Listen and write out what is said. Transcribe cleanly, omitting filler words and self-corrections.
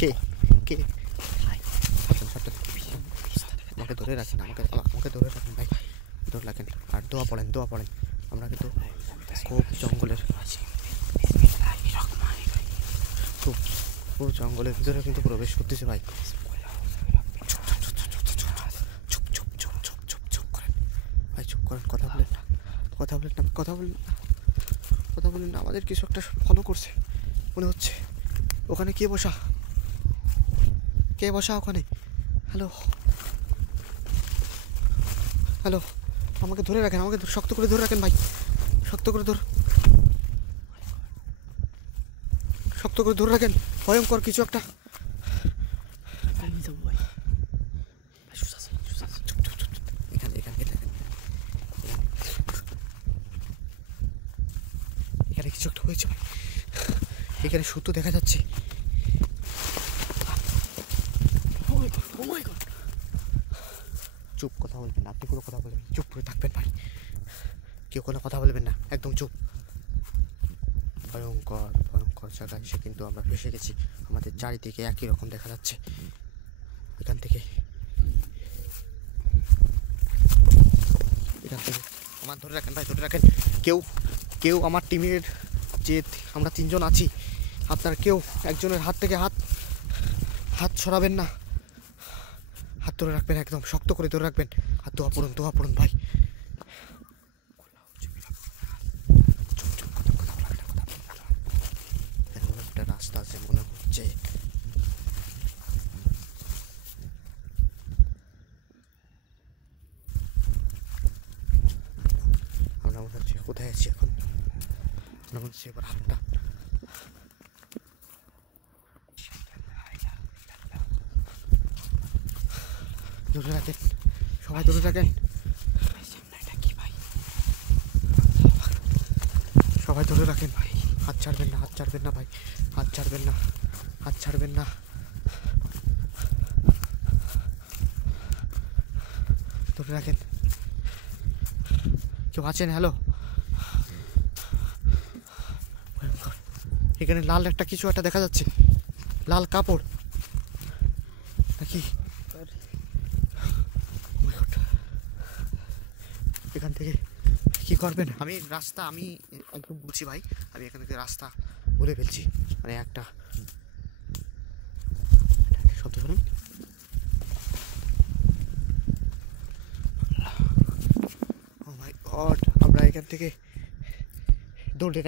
কে কে আমাকে ধরে রাখেন, আমাকে ধরে রাখেন ভাই, ধরে রাখেন। আর দোয়া পড়েন। আমরা কিন্তু খুব জঙ্গলের খুব জঙ্গলের ভিতরে কিন্তু প্রবেশ করতেছে ভাই। চুপ করেন ভাই, চুপ করেন। কথা বলেন না। আমাদের কিছু একটা ফলো করছে মনে হচ্ছে। ওখানে কে বসা ওখানে? হ্যালো, আমাকে ধরে রাখেন, আমাকে শক্ত করে ধরে রাখেন ভাই, শক্ত করে ধরে রাখেন। ভয়ঙ্কর কিছু একটা। এখানে কিছু একটা হয়েছে ভাই, এখানে সুতো দেখা যাচ্ছে। চুপ, কথা বলবেন না, আপনি কোনো কথা বলবেন, চুপ করে থাকবেন ভাই, কেউ কোনো কথা বলবেন না, একদম চুপ। ভয়ঙ্কর জায়গায় এসে কিন্তু আমরা ফেসে গেছি। আমাদের চারিদিকে একই রকম দেখা যাচ্ছে। এখান থেকে আমার ধরে রাখেন ভাই, ধরে রাখেন। কেউ আমার টিমের যে আমরা 3 জন আছি, আপনার কেউ একজনের হাত থেকে হাত সরাবেন না, হাত ধরে রাখবেন, একদম শক্ত করে ধরে রাখবেন। আর দোয়া পড়ুন ভাই। একটা রাস্তা আছে মনে হচ্ছে। আমরা মনে হচ্ছে কোথায় আছি এখন? আমরা মনে হচ্ছে এবার হাতটা ধরে রাখেন, সবাই ধরে রাখেন, সবাই ধরে রাখেন ভাই। হাত ছাড়বেন না ভাই, হাত ছাড়বেন না। ধরে রাখেন। কেউ আছেন? হ্যালো, এখানে লাল একটা কিছু একটা দেখা যাচ্ছে, লাল কাপড় নাকি? এখান থেকে কি করবেন? আমি একদম বলছি ভাই, আমি এখান থেকে রাস্তা ভুলে ফেলছি। মানে একটা শব্দ শুনুন। ও মাই গড, আমরা এখান থেকে দৌড়েন।